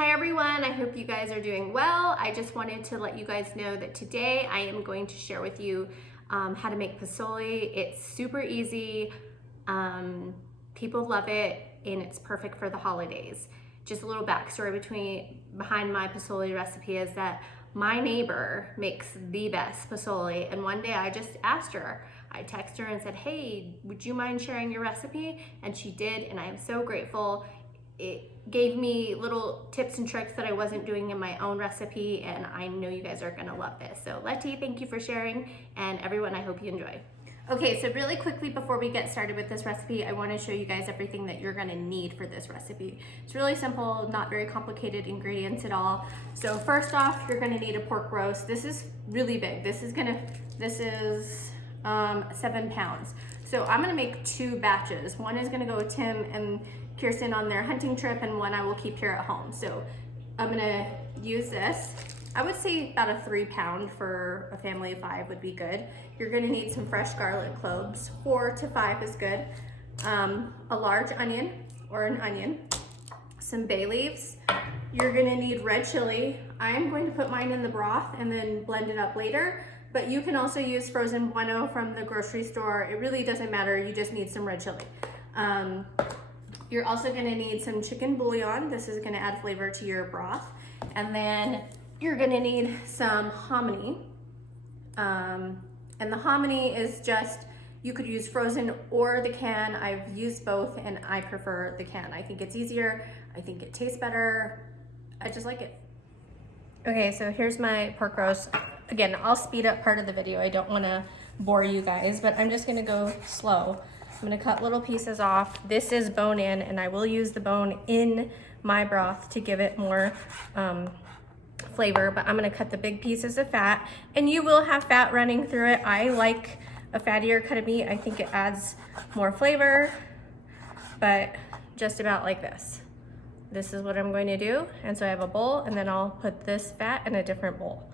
Hi everyone, I hope you guys are doing well. I just wanted to let you guys know that today I am going to share with you how to make posole. It's super easy, people love it, and it's perfect for the holidays. Just a little backstory behind my posole recipe is that my neighbor makes the best posole, and one day I just asked her, I texted her and said, hey, would you mind sharing your recipe? And she did, and I am so grateful. It gave me little tips and tricks that I wasn't doing in my own recipe, and I know you guys are gonna love this. So Letty, thank you for sharing, and everyone, I hope you enjoy. Okay, so really quickly before we get started with this recipe, I wanna show you guys everything that you're gonna need for this recipe. It's really simple, not very complicated ingredients at all. So first off, you're gonna need a pork roast. This is really big. This is 7 pounds. So I'm gonna make 2 batches. One is gonna go with Tim and Kirsten on their hunting trip, and one I will keep here at home. So I'm gonna use this. I would say about a 3 pound for a family of 5 would be good. You're gonna need some fresh garlic cloves. 4 to 5 is good. A large onion or an onion, some bay leaves. You're gonna need red chili. I'm going to put mine in the broth and then blend it up later, but you can also use frozen bueno from the grocery store. It really doesn't matter, you just need some red chili. You're also gonna need some chicken bouillon. This is gonna add flavor to your broth. And then you're gonna need some hominy. And the hominy is just, you could use frozen or the can. I've used both and I prefer the can. I think it's easier, I think it tastes better. I just like it. Okay, so here's my pork roast. Again, I'll speed up part of the video. I don't wanna bore you guys, but I'm just gonna go slow. I'm gonna cut little pieces off. This is bone in, and I will use the bone in my broth to give it more flavor, but I'm gonna cut the big pieces of fat, and you will have fat running through it. I like a fattier cut of meat. I think it adds more flavor, but just about like this. This is what I'm going to do. And so I have a bowl, and then I'll put this fat in a different bowl.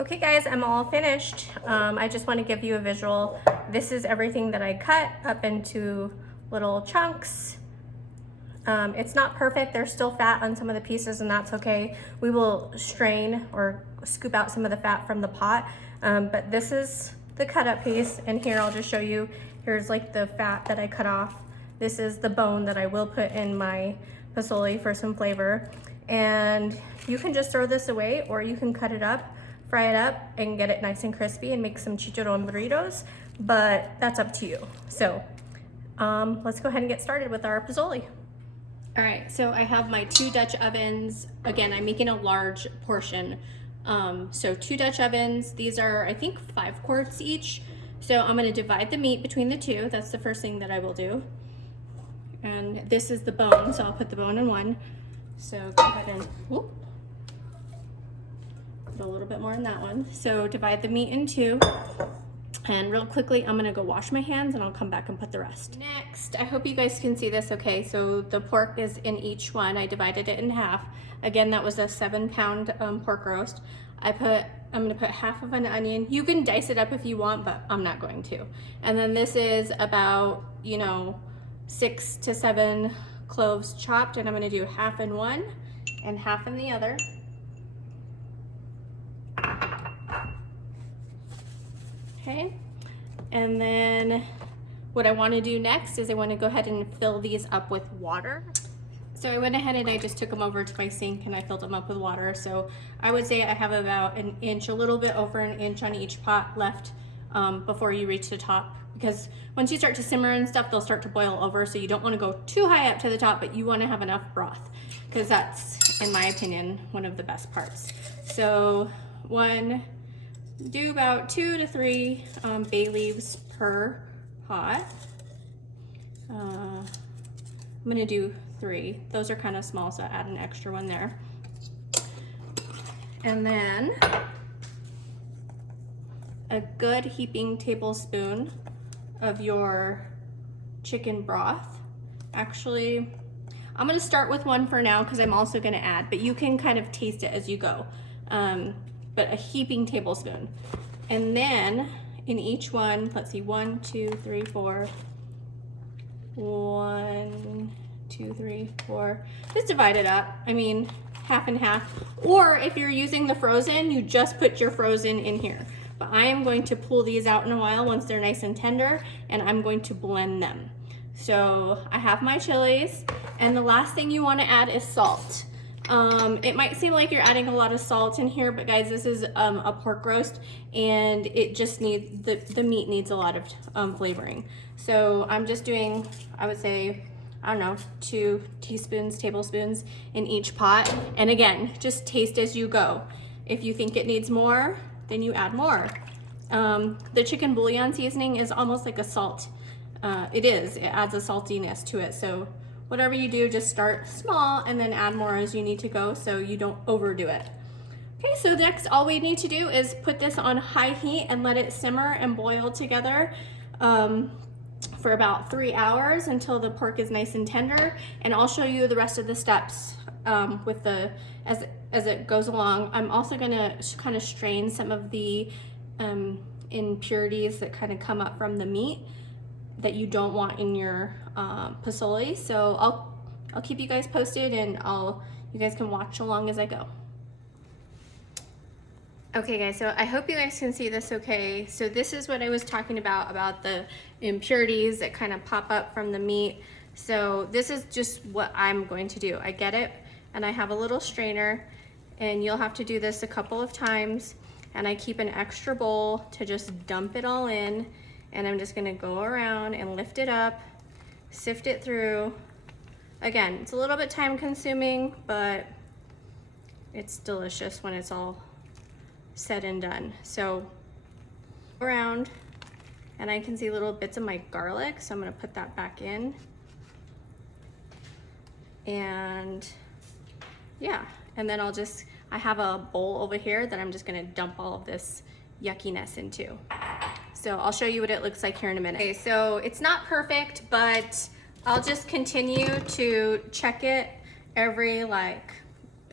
Okay guys, I'm all finished. I just want to give you a visual. This is everything that I cut up into little chunks. It's not perfect, there's still fat on some of the pieces, and that's okay. We will strain or scoop out some of the fat from the pot, but this is the cut up piece, and here I'll just show you. Here's like the fat that I cut off. This is the bone that I will put in my posole for some flavor, and you can just throw this away, or you can cut it up, fry it up, and get it nice and crispy and make some chicharron burritos, but that's up to you. So let's go ahead and get started with our posole. All right, so I have my 2 Dutch ovens. Again, I'm making a large portion. So 2 Dutch ovens, these are, I think, 5 quarts each. So I'm gonna divide the meat between the 2. That's the first thing that I will do. And this is the bone, so I'll put the bone in one. So go ahead and, whoop, put a little bit more in that one. So divide the meat in 2. And real quickly, I'm gonna go wash my hands and I'll come back and put the rest. Next, I hope you guys can see this okay. So the pork is in each one. I divided it in half. Again, that was a 7 pound pork roast. I'm gonna put half of an onion. You can dice it up if you want, but I'm not going to. And then this is about, 6 to 7 cloves chopped, and I'm gonna do half in one and half in the other. Okay, and then what I want to do next is I want to go ahead and fill these up with water. So I went ahead and I just took them over to my sink and I filled them up with water. So I would say I have about an inch, a little bit over an inch on each pot left before you reach the top, because once you start to simmer and stuff, they'll start to boil over. So you don't want to go too high up to the top, but you want to have enough broth, because that's, in my opinion, one of the best parts. So do about 2 to 3 bay leaves per pot. I'm gonna do 3. Those are kind of small, so add an extra one there. And then a good heaping tablespoon of your chicken broth. Actually, I'm gonna start with one for now because I'm also gonna add, but you can kind of taste it as you go. But a heaping tablespoon. And then in each one, let's see, 1, 2, 3, 4. 1, 2, 3, 4. Just divide it up. I mean, half and half. Or if you're using the frozen, you just put your frozen in here. But I am going to pull these out in a while once they're nice and tender, and I'm going to blend them. So I have my chilies, and the last thing you want to add is salt. It might seem like you're adding a lot of salt in here, but guys, this is a pork roast, and it just needs, the meat needs a lot of flavoring. So I'm just doing, I would say, I don't know, 2 tablespoons in each pot. And again, just taste as you go. If you think it needs more, then you add more. The chicken bouillon seasoning is almost like a salt. It adds a saltiness to it. So whatever you do, just start small and then add more as you need to go so you don't overdo it. Okay, so next all we need to do is put this on high heat and let it simmer and boil together for about 3 hours until the pork is nice and tender. And I'll show you the rest of the steps with as it goes along. I'm also gonna kind of strain some of the impurities that kind of come up from the meat that you don't want in your posole. So I'll keep you guys posted, and you guys can watch along as I go. Okay guys, so I hope you guys can see this okay. So this is what I was talking about the impurities that kind of pop up from the meat. So this is just what I'm going to do. I get it, and I have a little strainer, and you'll have to do this a couple of times, and I keep an extra bowl to just dump it all in, and I'm just gonna go around and lift it up, sift it through. Again, it's a little bit time consuming, but it's delicious when it's all said and done. So around, and I can see little bits of my garlic, so I'm gonna put that back in. And yeah, and then I have a bowl over here that I'm just gonna dump all of this yuckiness into. So I'll show you what it looks like here in a minute. Okay, so it's not perfect, but I'll just continue to check it every, like,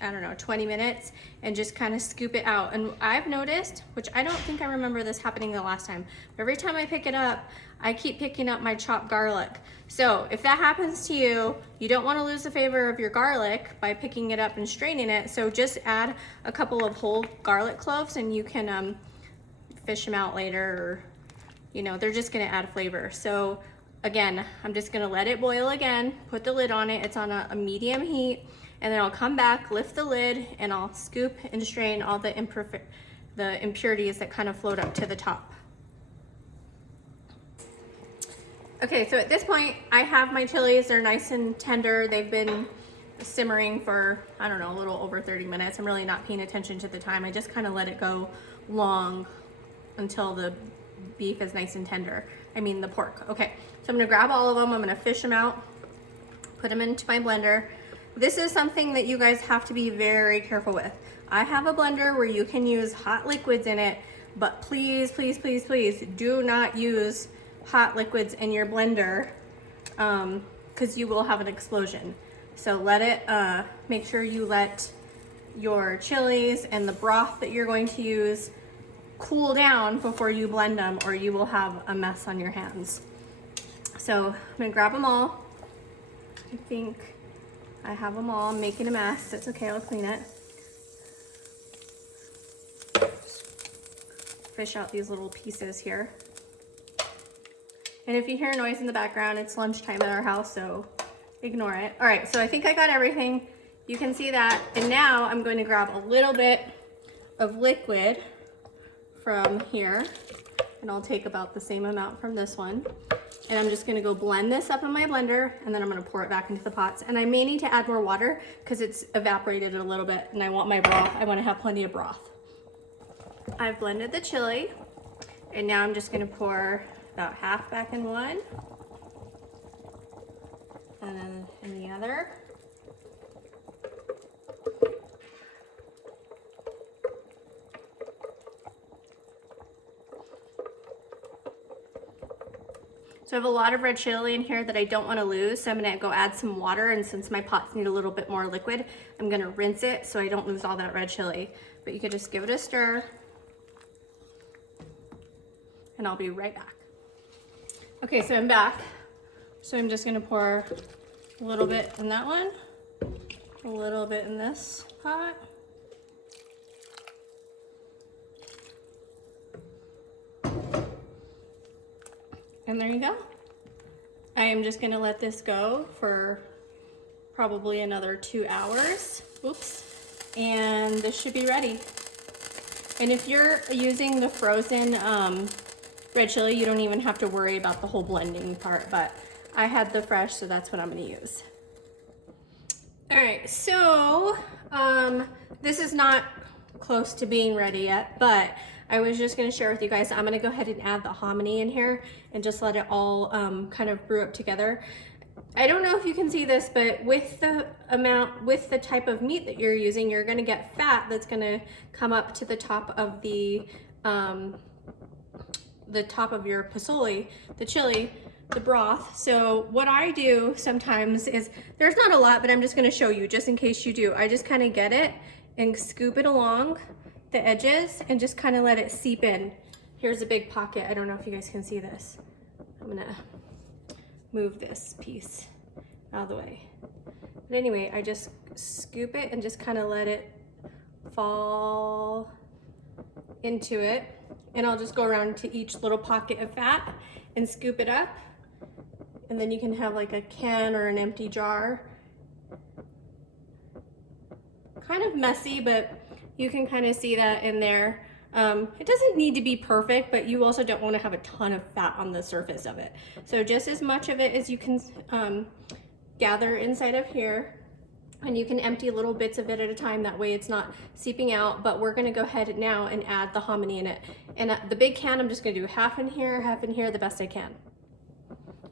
I don't know, 20 minutes, and just kind of scoop it out. And I've noticed, which I don't think I remember this happening the last time, but every time I pick it up, I keep picking up my chopped garlic. So if that happens to you, you don't want to lose the flavor of your garlic by picking it up and straining it. So just add a couple of whole garlic cloves, and you can fish them out later, or, you know, they're just gonna add flavor. So again, I'm just gonna let it boil again, put the lid on it. It's on a medium heat, and then I'll come back, lift the lid, and I'll scoop and strain all the impurities that kind of float up to the top. Okay, so at this point, I have my chilies. They're nice and tender. They've been simmering for, I don't know, a little over 30 minutes. I'm really not paying attention to the time. I just kind of let it go long until the beef is nice and tender. I mean the pork. Okay, so I'm gonna grab all of them. I'm gonna fish them out, put them into my blender. This is something that you guys have to be very careful with. I have a blender where you can use hot liquids in it, but please, please, please, please do not use hot liquids in your blender because you will have an explosion. So let it, make sure you let your chilies and the broth that you're going to use cool down before you blend them, or you will have a mess on your hands. So I'm gonna grab them all. I think I have them all. I'm making a mess. It's okay, I'll clean it. Fish out these little pieces here. And if you hear noise in the background, it's lunchtime at our house, so ignore it. All right, so I think I got everything. You can see that. And now I'm going to grab a little bit of liquid from here, and I'll take about the same amount from this one. And I'm just gonna go blend this up in my blender, and then I'm gonna pour it back into the pots. And I may need to add more water because it's evaporated a little bit, and I want my broth, I wanna have plenty of broth. I've blended the chili, and now I'm just gonna pour about half back in one, and then in the other. So I have a lot of red chili in here that I don't want to lose, so I'm going to go add some water, and since my pots need a little bit more liquid, I'm going to rinse it so I don't lose all that red chili. But you could just give it a stir, and I'll be right back. Okay, so I'm back. So I'm just going to pour a little bit in that one, a little bit in this pot. And there you go. I am just gonna let this go for probably another 2 hours. Oops. And this should be ready. And if you're using the frozen red chili, you don't even have to worry about the whole blending part, but I had the fresh, so that's what I'm gonna use. All right, so this is not close to being ready yet, but I was just gonna share with you guys, I'm gonna go ahead and add the hominy in here and just let it all kind of brew up together. I don't know if you can see this, but with the type of meat that you're using, you're gonna get fat that's gonna come up to the top of the top of your posole, the chili, the broth. So what I do sometimes is, there's not a lot, but I'm just gonna show you just in case you do. I just kind of get it and scoop it along the edges and just kind of let it seep in. Here's a big pocket. I don't know if you guys can see this. I'm gonna move this piece out of the way. But anyway, I just scoop it and just kind of let it fall into it. And I'll just go around to each little pocket of fat and scoop it up. And then you can have like a can or an empty jar. Kind of messy, but you can kind of see that in there. It doesn't need to be perfect, but you also don't want to have a ton of fat on the surface of it. So just as much of it as you can gather inside of here, and you can empty little bits of it at a time. That way it's not seeping out, but we're gonna go ahead now and add the hominy in it. And the big can, I'm just gonna do half in here, the best I can.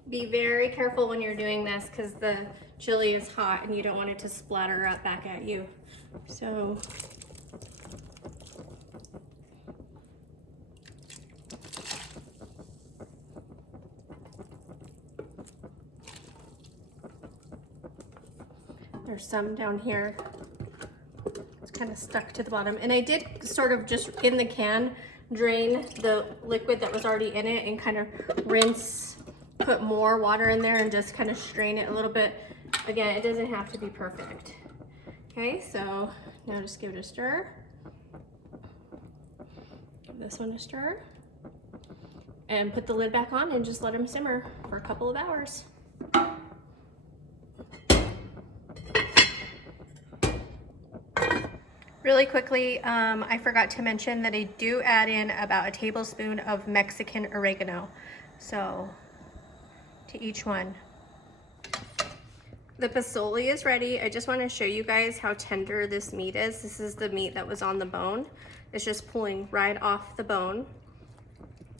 Be very careful when you're doing this because the chili is hot and you don't want it to splatter up back at you. So there's some down here. It's kind of stuck to the bottom. And I did sort of just in the can drain the liquid that was already in it and kind of rinse, put more water in there and just kind of strain it a little bit. Again, it doesn't have to be perfect. Okay, so now just give it a stir. Give this one a stir. And put the lid back on and just let them simmer for a couple of hours. Really quickly, I forgot to mention that I do add in about a tablespoon of Mexican oregano. So, to each one. The posole is ready. I just want to show you guys how tender this meat is. This is the meat that was on the bone. It's just pulling right off the bone.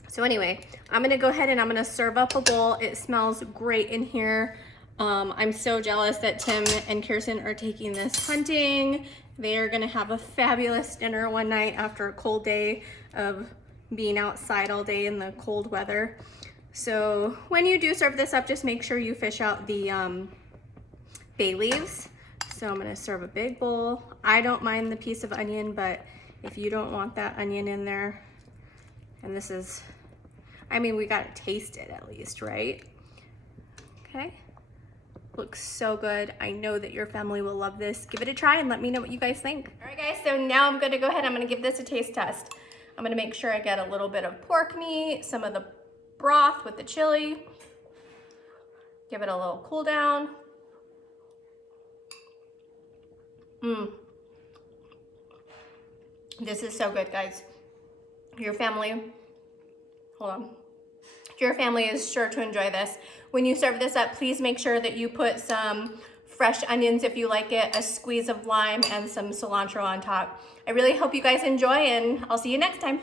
So anyway, I'm gonna go ahead and I'm gonna serve up a bowl. It smells great in here. I'm so jealous that Tim and Kirsten are taking this hunting. They are gonna have a fabulous dinner one night after a cold day of being outside all day in the cold weather. So when you do serve this up, just make sure you fish out the bay leaves. So I'm gonna serve a big bowl. I don't mind the piece of onion, but if you don't want that onion in there, and this is, I mean, we gotta taste it at least, right? Okay, looks so good. I know that your family will love this. Give it a try and let me know what you guys think. All right guys, so now I'm gonna go ahead, I'm gonna give this a taste test. I'm gonna make sure I get a little bit of pork meat, some of the broth with the chili. Give it a little cool down. This is so good, guys. Your family, hold on. Your family is sure to enjoy this. When you serve this up, please make sure that you put some fresh onions if you like it, a squeeze of lime, and some cilantro on top. I really hope you guys enjoy, and I'll see you next time.